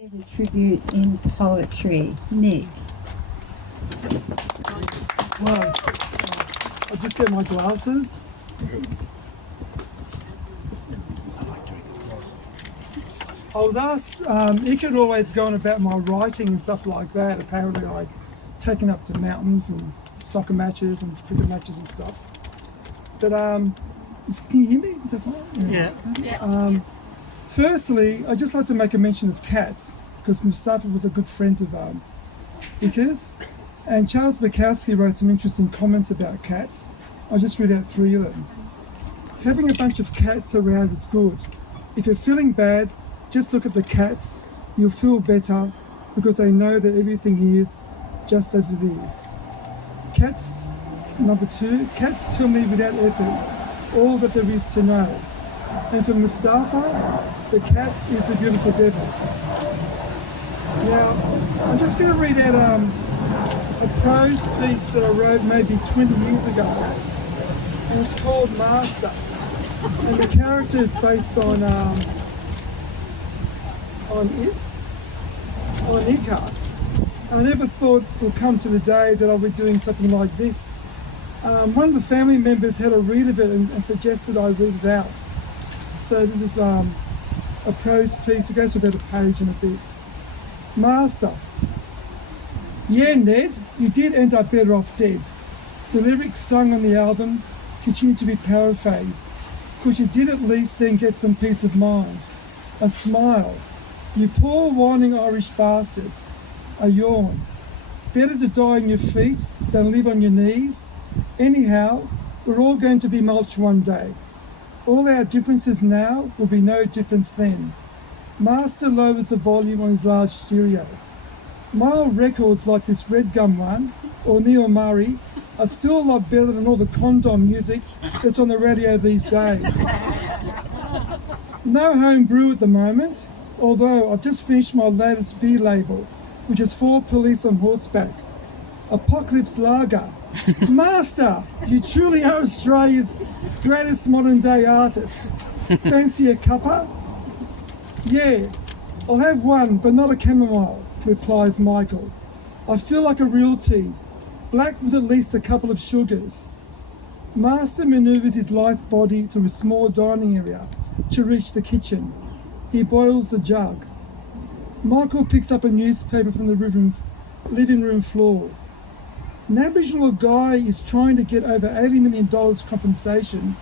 Give a tribute in poetry. Nick. Well, I'll just get my glasses. I was asked, it could always go on about my writing and stuff like that. Apparently I'd taken up to mountains and soccer matches and cricket matches and stuff. But, can you hear me? Is that fine? Yeah. Firstly, I'd just like to make a mention of cats, because Mustafa was a good friend of Ika's. And Charles Bukowski wrote some interesting comments about cats. I'll just read out 3 of them. Having a bunch of cats around is good. If you're feeling bad, just look at the cats. You'll feel better because they know that everything is just as it is. Cats, number 2, cats tell me without effort all that there is to know. And for Mustafa, the cat is the beautiful devil. Now, I'm just going to read out a prose piece that I wrote maybe 20 years ago, and it's called Master. And the character is based on Ika. I never thought it would come to the day that I'll be doing something like this. One of the family members had a read of it and suggested I read it out. So this is a prose piece. It goes for about a page and a bit. Master. Yeah, Ned, you did end up better off dead. The lyrics sung on the album continue to be paraphrased, because you did at least then get some peace of mind. A smile. You poor whining Irish bastard. A yawn. Better to die on your feet than live on your knees. Anyhow, we're all going to be mulch one day. All our differences now will be no difference then. Master lowers the volume on his large stereo. My old records like this Red Gum one, or Neil Murray, are still a lot better than all the condom music that's on the radio these days. No home brew at the moment, although I've just finished my latest beer label, which is 4 police on horseback. Apocalypse Lager. Master, you truly are Australia's greatest modern day artist. Fancy a cuppa? Yeah, I'll have one, but not a chamomile, replies Michael. I feel like a real tea, black with at least a couple of sugars. Master manoeuvres his lithe body to a small dining area to reach the kitchen. He boils the jug. Michael picks up a newspaper from the living room floor. An Aboriginal guy is trying to get over $80 million compensation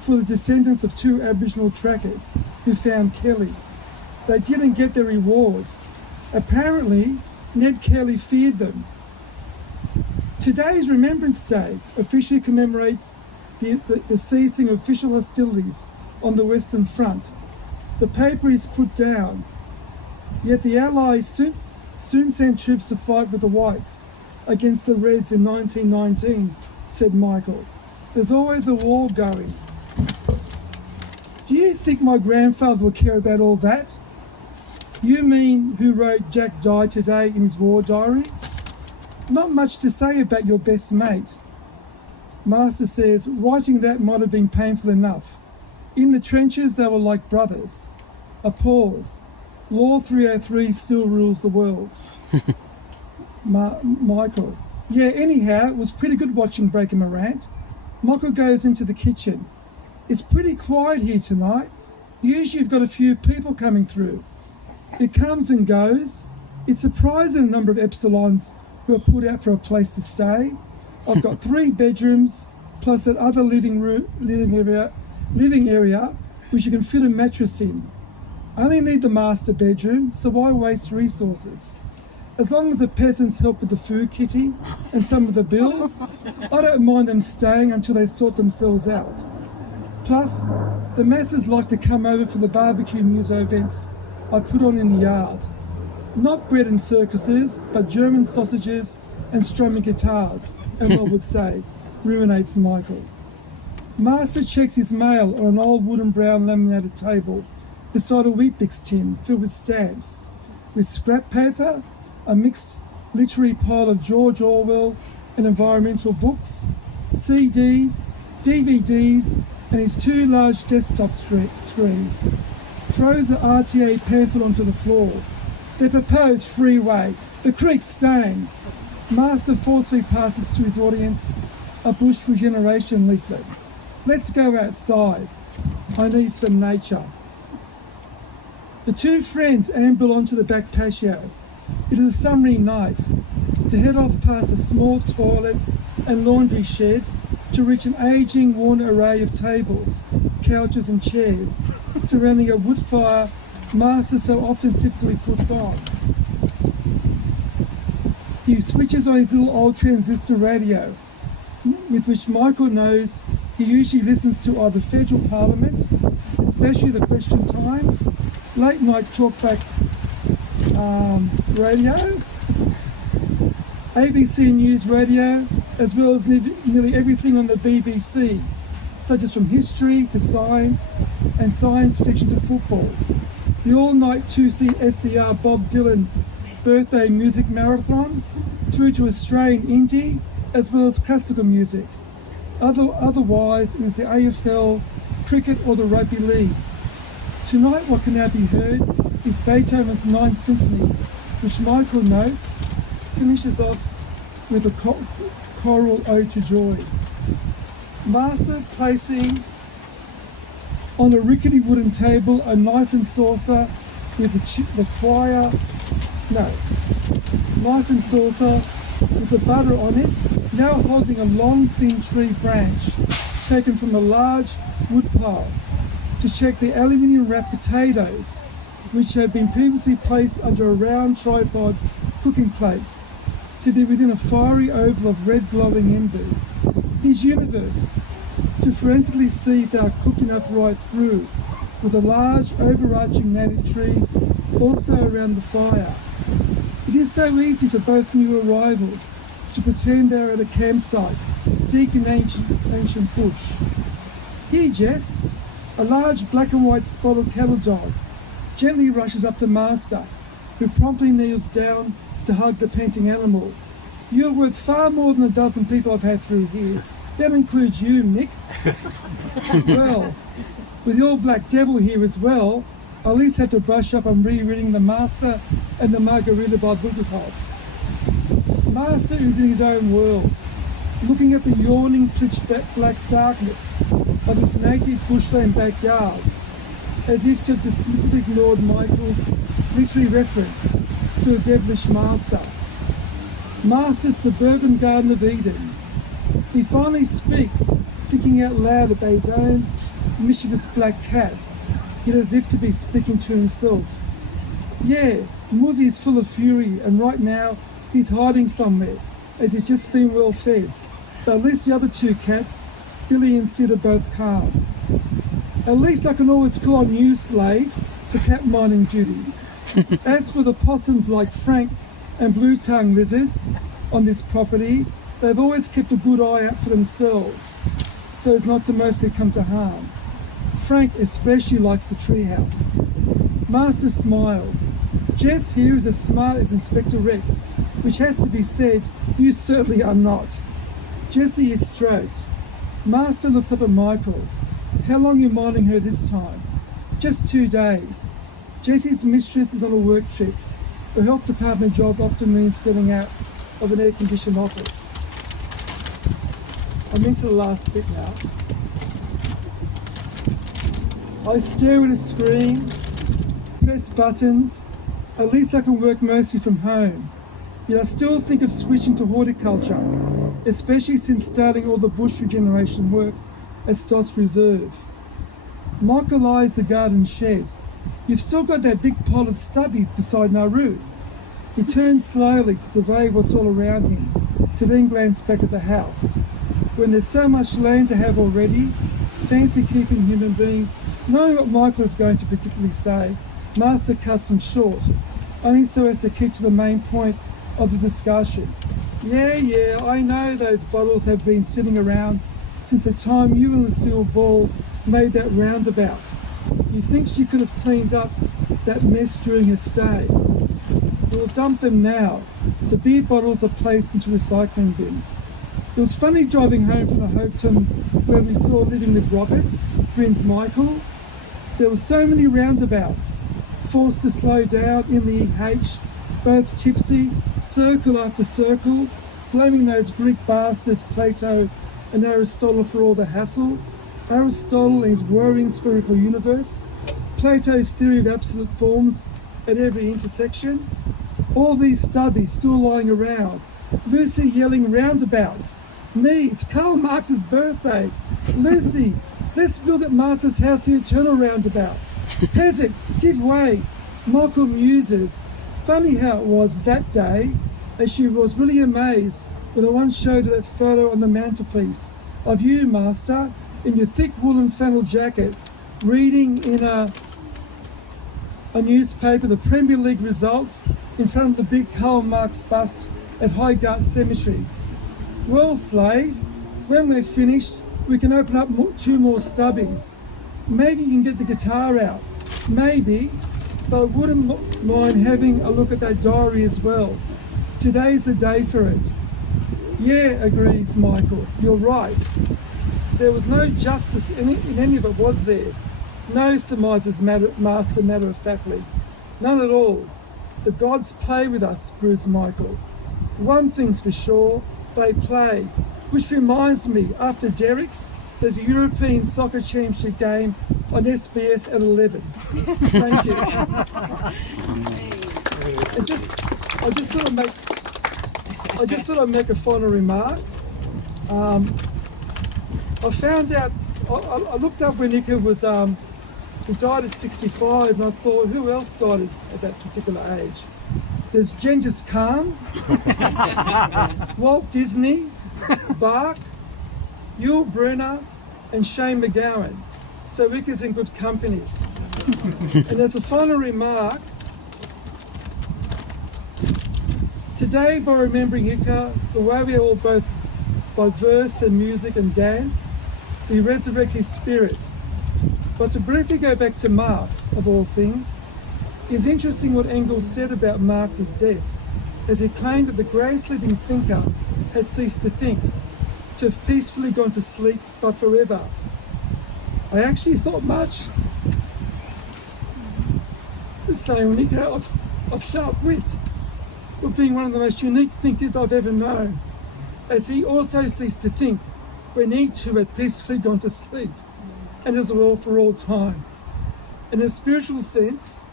for the descendants of 2 Aboriginal trackers who found Kelly. They didn't get their reward. Apparently, Ned Kelly feared them. Today's Remembrance Day officially commemorates the ceasing of official hostilities on the Western Front. The paper is put down, yet the Allies soon sent troops to fight with the Whites against the Reds in 1919, said Michael. There's always a war going. Do you think my grandfather would care about all that? You mean who wrote Jack died today in his war diary? Not much to say about your best mate. Master says, writing that might have been painful enough. In the trenches they were like brothers. A pause. Law 303 still rules the world. Michael. Yeah, anyhow, it was pretty good watching Breaker Morant. Michael goes into the kitchen. It's pretty quiet here tonight. Usually you've got a few people coming through. It comes and goes. It's surprising the number of Epsilons who are put out for a place to stay. I've got 3 bedrooms, plus that other living area, which you can fit a mattress in. I only need the master bedroom, so why waste resources? As long as the peasants help with the food kitty and some of the bills, I don't mind them staying until they sort themselves out. Plus, the masses like to come over for the barbecue muso events I put on in the yard. Not bread and circuses, but German sausages and strumming guitars, Emma would say, ruminates Michael. Master checks his mail on an old wooden brown laminated table beside a Weet-Bix tin filled with stamps. With scrap paper, a mixed literary pile of George Orwell and environmental books, CDs, DVDs, and his 2 large desktop screens. Throws the RTA pamphlet onto the floor. Their proposed freeway, the creek's staying. Master forcefully passes to his audience a bush regeneration leaflet. Let's go outside. I need some nature. The two friends amble onto the back patio. It is a summery night. To head off past a small toilet and laundry shed to reach an ageing, worn array of tables, couches and chairs surrounding a wood fire Master so often typically puts on. He switches on his little old transistor radio, with which Michael knows he usually listens to either federal parliament, especially the Question Times, late night talkback radio, ABC News Radio, as well as nearly everything on the BBC, such as from history to science and science fiction to football. The all-night 2C SCR Bob Dylan birthday music marathon, through to Australian indie, as well as classical music. Otherwise, it is the AFL, cricket or the rugby league. Tonight what can now be heard is Beethoven's Ninth Symphony, which Michael notes finishes off with a choral ode to joy. Master placing on a rickety wooden table a knife and saucer with knife and saucer with the butter on it, now holding a long thin tree branch taken from a large wood pile to check the aluminium wrapped potatoes, which had been previously placed under a round tripod cooking plate to be within a fiery oval of red glowing embers. His universe, to forensically see if they are cooked enough right through, with the large overarching native trees also around the fire. It is so easy for both new arrivals to pretend they are at a campsite deep in ancient bush. Here, Jess, a large black and white spotted cattle dog, gently rushes up to Master, who promptly kneels down to hug the panting animal. You're worth far more than a dozen people I've had through here. That includes you, Mick. Well, with the old black devil here as well, I at least had to brush up on rereading The Master and the Margarita by Bulgakov. Master is in his own world, looking at the yawning pitch black darkness of his native bushland backyard, as if to dismissively ignored Michael's literary reference to a devilish master. Master's suburban Garden of Eden. He finally speaks, thinking out loud about his own mischievous black cat, yet as if to be speaking to himself. Yeah, Muzzy's full of fury, and right now he's hiding somewhere, as he's just been well fed. But at least the other two cats, Billy and Sid, are both calm. At least I can always call on you, slave, for cat mining duties. As for the possums like Frank and blue-tongued lizards on this property, they've always kept a good eye out for themselves, so as not to mostly come to harm. Frank especially likes the treehouse. Master smiles. Jess here is as smart as Inspector Rex, which has to be said, you certainly are not. Jessie is stroked. Master looks up at Michael. How long are you minding her this time? Just 2 days. Jessie's mistress is on a work trip. The health department job often means getting out of an air-conditioned office. I'm into the last bit now. I stare at a screen, press buttons. At least I can work mostly from home. Yet I still think of switching to horticulture, especially since starting all the bush regeneration work at Stoss Reserve. Michael eyes the garden shed. You've still got that big pile of stubbies beside Nauru. He turns slowly to survey what's all around him, to then glance back at the house. When there's so much land to have already, fancy-keeping human beings, knowing what Michael is going to particularly say, Master cuts him short, only so as to keep to the main point of the discussion. Yeah, I know those bottles have been sitting around since the time you and Lucille Ball made that roundabout. You think she could have cleaned up that mess during her stay? We'll dump them now. The beer bottles are placed into a recycling bin. It was funny driving home from the Hopeton where we saw Living with Robert, grins Michael. There were so many roundabouts. forced to slow down in the EH, both tipsy, circle after circle, blaming those Greek bastards Plato and Aristotle for all the hassle, Aristotle and his whirring spherical universe, Plato's theory of absolute forms at every intersection, all these stubbies still lying around, Lucy yelling roundabouts, me, it's Karl Marx's birthday, Lucy, let's build at Marx's house the eternal roundabout, Peasant, give way, Michael muses, funny how it was that day, as she was really amazed when I once showed her that photo on the mantelpiece of you, Master, in your thick woolen flannel jacket, reading in a newspaper the Premier League results in front of the big Karl Marx bust at Highgate Cemetery. Well, slave, when we're finished, we can open up two more stubbies. Maybe you can get the guitar out. Maybe, but I wouldn't mind having a look at that diary as well. Today's the day for it. Yeah, agrees Michael, you're right. There was no justice in any of it, was there? No, surmises Master matter-of-factly. None at all. The gods play with us, broods Michael. One thing's for sure, they play. Which reminds me, after Derek, there's a European Soccer Championship game on SBS at 11. Thank you. I just sort of make a final remark. I found out, I looked up when Ika was, he died at 65, and I thought, who else died at that particular age? There's Genghis Khan, Walt Disney, Bach, Yul Brynner, and Shane McGowan. So Ika's in good company. And as a final remark, today, by remembering Ika, the way we all both, by verse and music and dance, we resurrect his spirit. But to briefly go back to Marx, of all things, it's interesting what Engels said about Marx's death, as he claimed that the greatest living thinker had ceased to think, to have peacefully gone to sleep, but forever. I actually thought much the same when Ika of sharp wit, but being one of the most unique thinkers I've ever known, as he also ceased to think when he too had peacefully gone to sleep, and as well for all time. In a spiritual sense,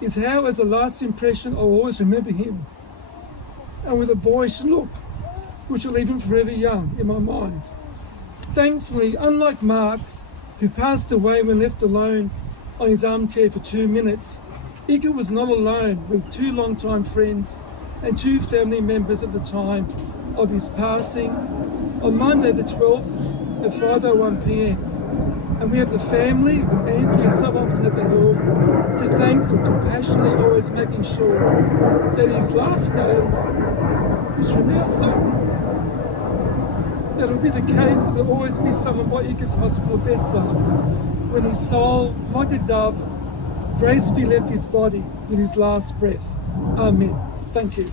is how as a last impression I'll always remember him, and with a boyish look, which will leave him forever young in my mind. Thankfully, unlike Marx, who passed away when left alone on his armchair for 2 minutes, Ika was not alone with two long-time friends and two family members at the time of his passing on Monday the 12th at 5:01 p.m. And we have the family, with Anthea so often at the helm, to thank for compassionately always making sure that his last days, which are now certain, that it'll be the case that there'll always be someone by Ika's hospital bedside when his soul, like a dove, gracefully left his body with his last breath. Amen. Thank you.